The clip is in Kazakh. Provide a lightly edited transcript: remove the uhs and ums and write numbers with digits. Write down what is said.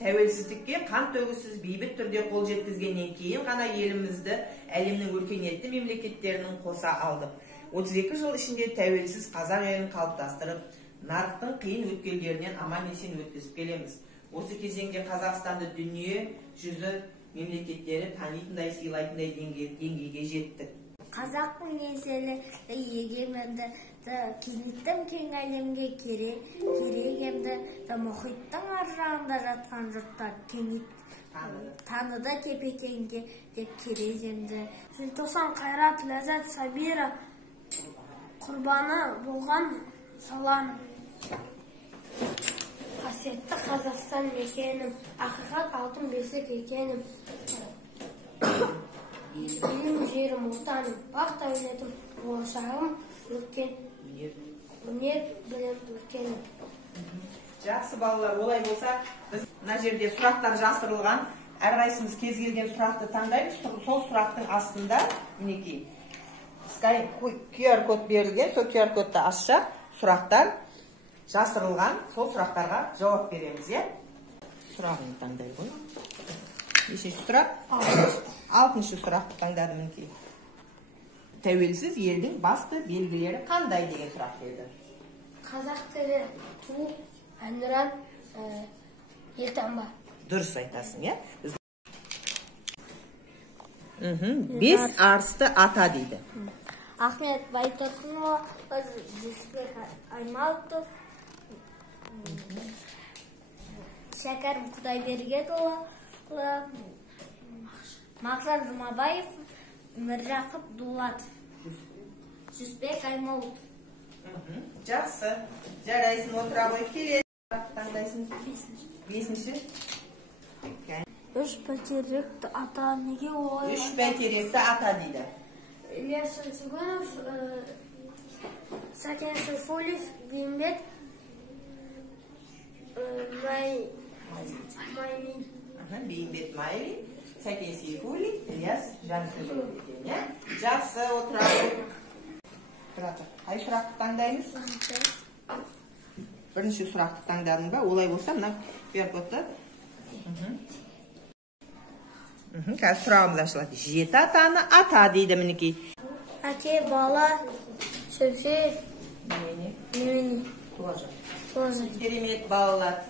тәуелсіздікке қан төгісіз бейбіт түрде қол жеткізгеннен кейін ғана елімізді әлемнің өркениетті мемлекеттерінің қоса алдық. 32 жыл ішінде тәуелсіз қазақ елін қалыптастырып, нарықтың қиын өткелдерінен аман-есен өткізіп келеміз. Осы кезеңде Қазақстанды дүние жүзі мемлекеттері танитындай, сыйлайтындай деңгейге жетті. Қазақтың еңселі егеменді кенеттен кең әлемге керек емді мұхиттың ар жағында жатқан жұрттар таныды тепе-теңге деп керек емді. Желтоқсан Қайрат, Ләззат, Сабира құрбаны болған саланың. Қасиетті Қазақстан мекенім, ақиқат алтын бесік екенім. Елім, жерім, отаным, бақ дәулетім, болашағым өркен, өнер білім өркенім. Жақсы балалар, олай болса, біз мына жерде сұрақтар жасырылған, әрқайсымыз кез келген сұрақты таңдаймыз. Сол сұрақтың астында мінекей QR код берілген, сол QR кодты ашсақ, сұрақтар жасырылған, сол сұрақтарға жауап береміз, е? Сұрағын таңдай ғой. Нешінші сұрақ? 6-шы сұрақты таңдады мінекей. Тәуелсіз елдің басты белгілері қандай деген сұрақ берді. Қазақ тілі, ту, әнұран, елтаңба. Дұрыс айтасың, е? 5 арысты ата дейді. Ахмет Байтұрсынұлы, Жүсіпбек Аймауытов, Шәкәрім Құдайбергенұлы, Мағжан Жұмабаев, Міржақып Дулатов, Жүсіпбек Аймауытов. Жақсы, жарайсын, отыра қойып келеді. Таңдайсын. 5-ші. 3 бәйтеректі ата неге олай? 3 бәйтеректі ата дейді. Ильяс Жансүгенов, Сәкен Сейфуллин, Бейімбет, Майлин. Бейімбет Майлин, Сәкен Сейфуллин, Ильяс Жансүгенов екен. Жақсы, отыра қойып. Қай сұрақты таңдаймыз? 1-ші сұрақты таңдадың ба? Олай болса, мына QR кодты. Қазір сұрағымыз ашылады. 7 атаны ата дейді мінекей. Әке, бала, сөбсе, Немені? немені. Тоже. Тоже. Керемет балалар.